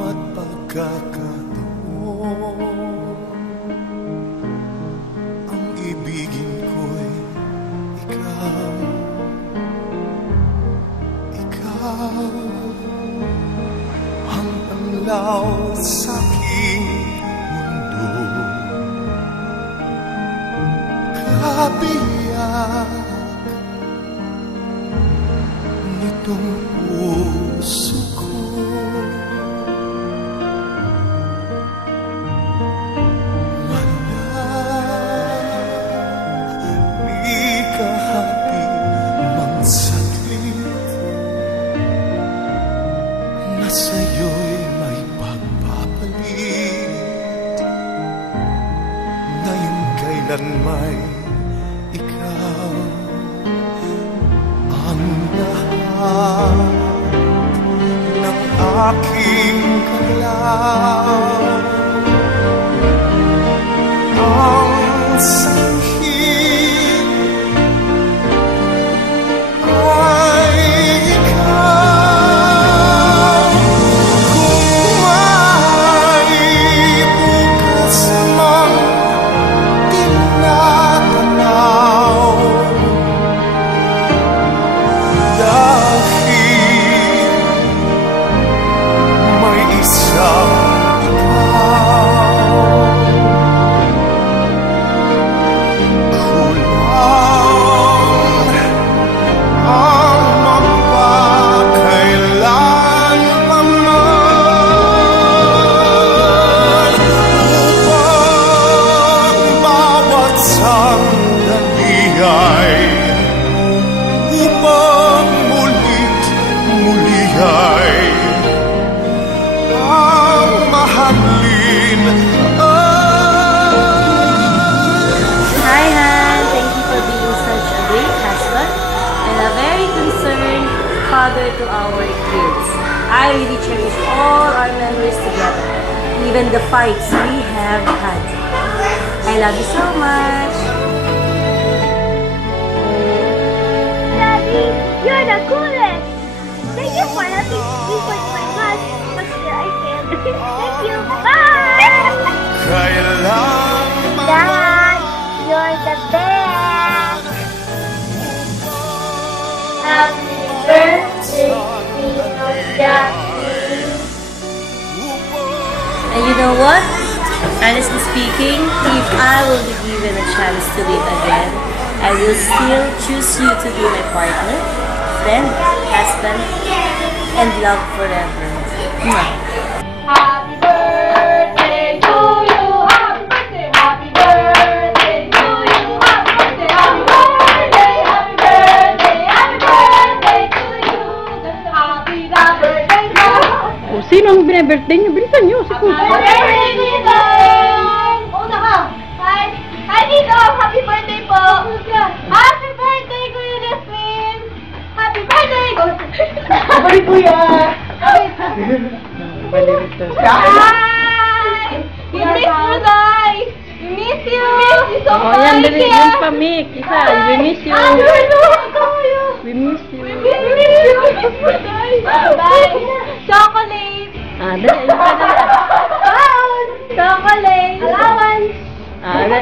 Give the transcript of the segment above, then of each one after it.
bawat pagkakataon, ang ibigin ko'y ikaw, ikaw ang anglaw sa aking mundo, kabiyak nitong puso ko. Sa'yo'y may pagpapalit, ngayon kailan may ikaw ang lahat ng aking kalaw, ang sanghit ay ikaw. Father to our kids. I really cherish all our memories together, even the fights we have had. I love you so much. Daddy, you're the coolest. Thank you for helping me with my math, but still I failed. Thank you. Bye. Dad, you're the best. Happy birthday, Daddy. And you know what? Honestly speaking, if I will be given a chance to live again, I will still choose you to be my partner, friend, husband, and love forever. Happy birthday to you. Happy birthday. Happy birthday to you. Happy birthday. Happy birthday. Happy birthday. Happy birthday to you. Happy birthday to you. O, sino ang binibirthday niyo? Bilisan niyo. Si Kuya. Happy birthday, Dito! Una ka! Hi, Dito! Happy birthday po! Happy birthday, Kuya Jasmine! Happy birthday! Happy Kuya! Hi! You miss you, Day! We miss you! We miss you so much! Yan, dali. Yung pamik. Isa. We miss you. We miss you. We miss you! Bye! Chocolate! Dali. Yung pa, dali. Chocolate! Allowance!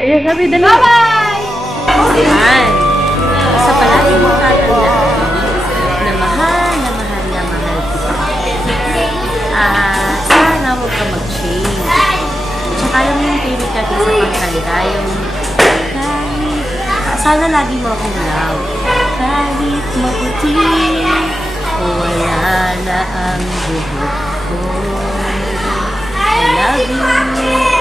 Yung sabi, dali. Bye-bye! Yan. Basta palagi mong tatandaan na mahal na mahal na mahal kita. Sana huwag ka mag-change. Tsaka yung favorite natin sa pagkanta, yung sana lagi mo akong love. Kahit maputi o wala na ang buhok ko. I love you.